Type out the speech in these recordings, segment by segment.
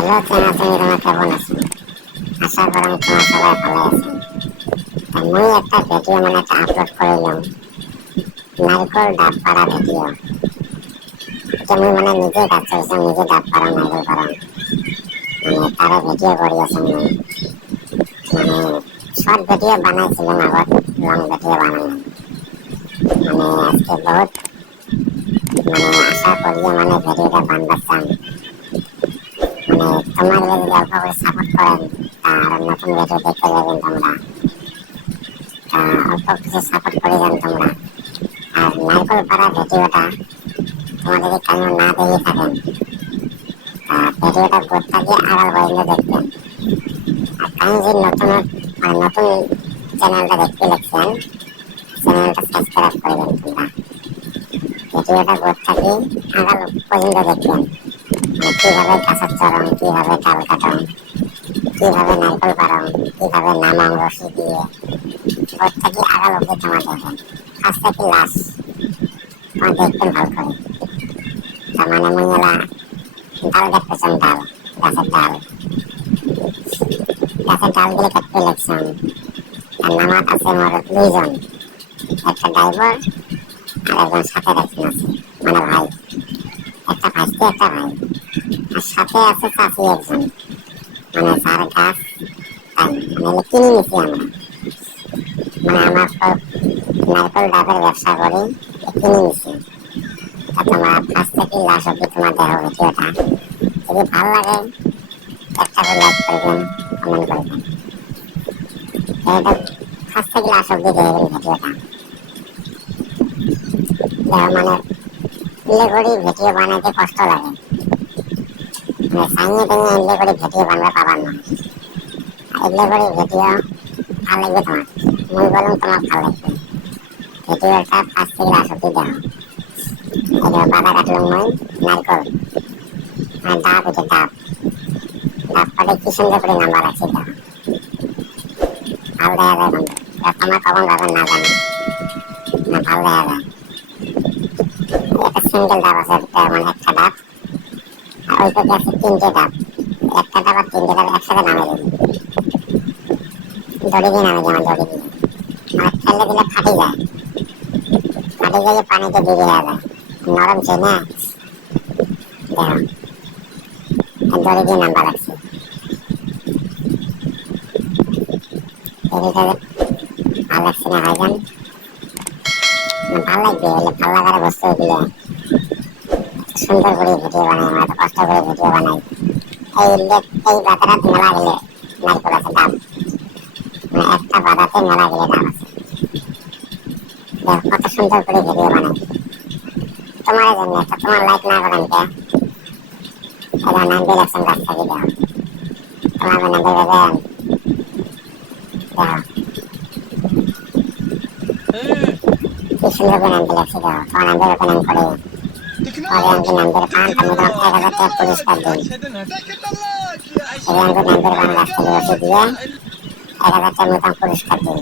Hello চেনাচেনি তোমরা কেমন আছো? আশা করি তোমরা সবাই ভালো আছেন। মুই একটা ভিডিও একটা আপলোড করিলাম, নারকল ডাব পাড়া ভিডিও। এটা মুই নিজে কাজ করছিলাম, নিজে ডাব পাড়া নারকল পাড়া তারা ভিডিও করিয়াছেন। মুই শর্ট ভিডিও বানাইছিলাম, আবার লং ভিডিও বানাই আজকে বহুত আশা করিয়ে ভিডিওটা বানবার চান। তোমার যদি অল্প করে সাপোর্ট করেন আর নতুন ভিডিও দেখতে যাবেন তোমরা, অল্প কিছু সাপোর্ট করে যান তোমরা। আর নারকল পাড়া ভিডিওটা তোমরা যদি কেন না দেখে থাকেন, ভিডিওটা গোটা দিয়ে আড়াল পর্যন্ত দেখবেন। আর কারণ যে নতুন নতুন চ্যানেলটা দেখতে লাগছেন, চ্যানেলটা সাবস্ক্রাইব করবেন তোমরা। ভিডিওটা গোটা দিয়ে আড়াল পর্যন্ত দেখবেন, কিভাবে গাছের চরণ, কিভাবে ডাল কাটন, কিভাবে নারকল পাড়ন, কিভাবে নামাং রশি দিয়ে গোটা দিয়ে আড়াল অব্দি তোমরা দেখবেন। ফার্স্ট থেকে লাস্ট তোমার দেখবেন ভালো করে। তার মুইলা ডাল কাটতেছেন, ডাল গাছের ডাল গাছের ডালগুলো কাটতে লাগছেন। আর নামাত আছে আমার দুইজন, একটা ড্রাইভার আর একজন সাথে রাখছেন আছে, ভাই, একটা ভাইস্তি একটা ভাই। আর সাথে আছে চাচি একজন, যার গাছ তাই কিনে নিছি আমরা। আমার নারকল ডাবের ব্যবসা করি, কিনে নিছি। তা তোমরা ফার্স্ট থেকে লাস্ট অব্দি তোমার দেখো ভিডিওটা। যদি ভালো লাগে একটা করে লাইক করবেন, কমেন্ট করবেন। এটা ফার্স্ট থেকে লাস্ট অব্দি দেখবেন ভিডিওটা। ইলে করে ভিডিও বানাইতে কষ্ট লাগে, সাইনে টেনে ইলে করে ভিডিও বানাতে পাবার না। ইলে করে ভিডিও ভালো লাগবে তোমার, মুই বললাম তোমার ভালো লাগবে। ভিডিওটা ফার্স্ট থেকে লাস্ট অব্দি দেখো। এটা বাধা কাটলাম মুই নারকল ডাব, এটা ডাব ডাব পাটে কি সুন্দর করে নাম্বার আছে দেখো, ভালো দেখা যায় বন্ধু। তোমার কখন যাবেন না জানি, না ভালো দেখা যায়। একটা সিঙ্গেল ডাব আছে, একটা ডাব, আর ওই পাশে আছে তিনটে ডাব। একটা ডাব আর তিনটে ডাব একসাথে নামে দিবি, দড়ি দিয়ে নামে দিই, দড়ি দিয়ে। আর ফেলে দিলে ফাটে যায়, ফাটে গেলে পানিতে ডুবে যাবে, নরম চাই না। দেখো দড়ি দিয়ে নাম্বার লাগছে। এদিকে ভালো লাগছে না ভাইজান? ভালো লাগবে, ভালো লাগার বস্তু এগুলো। সুন্দর করে ভিডিও বানাই, আমরা তো কষ্ট করে ভিডিও বানাই। এই বাতারাত মেলা গেলে নারকল আছে, ডাব একটা বাদাতে মেলা গেলে ডাব আছে। দেখ কত সুন্দর করে ভিডিও বানাই তোমার জন্য। একটা তোমার লাইক না করেন কে? এটা নামবে লাগছেন গাছ থেকে, দেখো তোমার নামবে দেবেন। দেখো কি সুন্দর করে নামবে লাগছে, দেখো তোমার নামবে ওপেন করে অরিয়ানকে নাম্বার পান, আমি তোমার 1000 টাকা পুরস্কার দিই। অরিয়ানকে নাম্বার পান গাছ থেকে বসে দিয়ে 1000 টাকা মতন পুরস্কার দিই।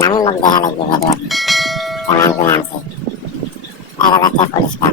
নামি মুখ দেখা লাগবে ভিডিও, কেমন করে নামছে 1000 টাকা পুরস্কার।